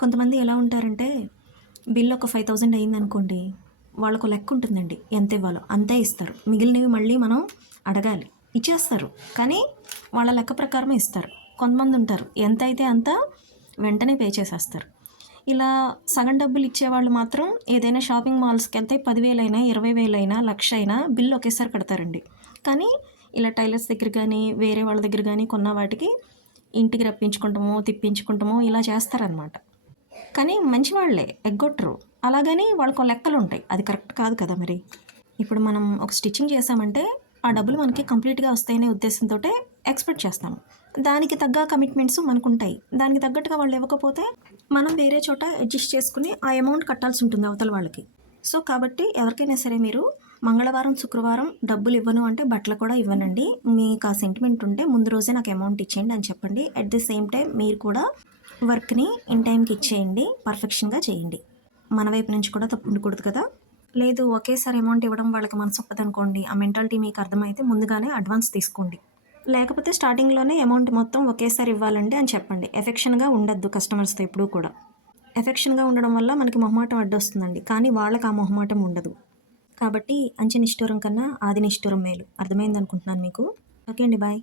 కొంతమంది ఎలా ఉంటారంటే బిల్ ఒక ఫైవ్ థౌజండ్ అయిందనుకోండి వాళ్ళకు లెక్క ఉంటుందండి. ఎంత ఇవ్వాలో అంతే ఇస్తారు. మిగిలినవి మళ్ళీ మనం అడగాలి. ఇచ్చేస్తారు. కానీ వాళ్ళ లెక్క ప్రకారమే ఇస్తారు. కొంతమంది ఉంటారు. ఎంత అయితే అంత వెంటనే పే చేసేస్తారు. ఇలా సగం డబ్బులు ఇచ్చేవాళ్ళు మాత్రం ఏదైనా షాపింగ్ మాల్స్కి వెళ్తే పదివేలైనా ఇరవై వేలైనా లక్ష అయినా బిల్లు ఒకేసారి కడతారండి. కానీ ఇలా టైలర్స్ దగ్గర కానీ వేరే వాళ్ళ దగ్గర కానీ కొన్న వాటికి ఇంటికి రప్పించుకుంటామో తిప్పించుకుంటామో ఇలా చేస్తారనమాట కానీ మంచి వాళ్ళే ఎగ్గొట్టరు. అలాగని వాళ్ళకు లెక్కలు ఉంటాయి అది కరెక్ట్ కాదు కదా మరి? ఇప్పుడు మనం ఒక స్టిచ్చింగ్ చేసామంటే ఆ డబ్బులు మనకి కంప్లీట్గా వస్తాయనే ఉద్దేశంతో ఎక్స్పెక్ట్ చేస్తాము. దానికి తగ్గ కమిట్మెంట్స్ మనకు ఉంటాయి దానికి తగ్గట్టుగా వాళ్ళు ఇవ్వకపోతే మనం వేరే చోట అడ్జస్ట్ చేసుకుని ఆ అమౌంట్ కట్టాల్సి ఉంటుంది అవతల వాళ్ళకి. సో కాబట్టి ఎవరికైనా సరే మీరు మంగళవారం శుక్రవారం డబ్బులు ఇవ్వను అంటే బట్టలు కూడా ఇవ్వనండి. మీకు ఆ సెంటిమెంట్ ఉంటే ముందు రోజే నాకు అమౌంట్ ఇచ్చేయండి అని చెప్పండి. అట్ ది సేమ్ టైం మీరు కూడా వర్క్ని ఇన్ టైంకి ఇచ్చేయండి పర్ఫెక్షన్గా చేయండి. మన వైపు నుంచి కూడా తప్పు ఉండకూడదు కదా? లేదు ఒకేసారి అమౌంట్ ఇవ్వడం వాళ్ళకి మనసు ఒప్పదనుకోండి ఆ మెంటాలిటీ మీకు అర్థమైతే ముందుగానే అడ్వాన్స్ తీసుకోండి. లేకపోతే స్టార్టింగ్లోనే అమౌంట్ మొత్తం ఒకేసారి ఇవ్వాలండి అని చెప్పండి. ఎఫెక్షన్గా ఉండద్దు కస్టమర్స్తో ఎప్పుడూ కూడా. ఎఫెక్షన్గా ఉండడం వల్ల మనకి మొహమాటం అడ్డొస్తుందండి కానీ వాళ్ళకి ఆ మొహమాటం ఉండదు. కాబట్టి అంచె నిష్ఠూరం కన్నా ఆది నిష్ఠూరం మేలు. అర్థమైంది అనుకుంటున్నాను మీకు? ఓకే అండి బాయ్.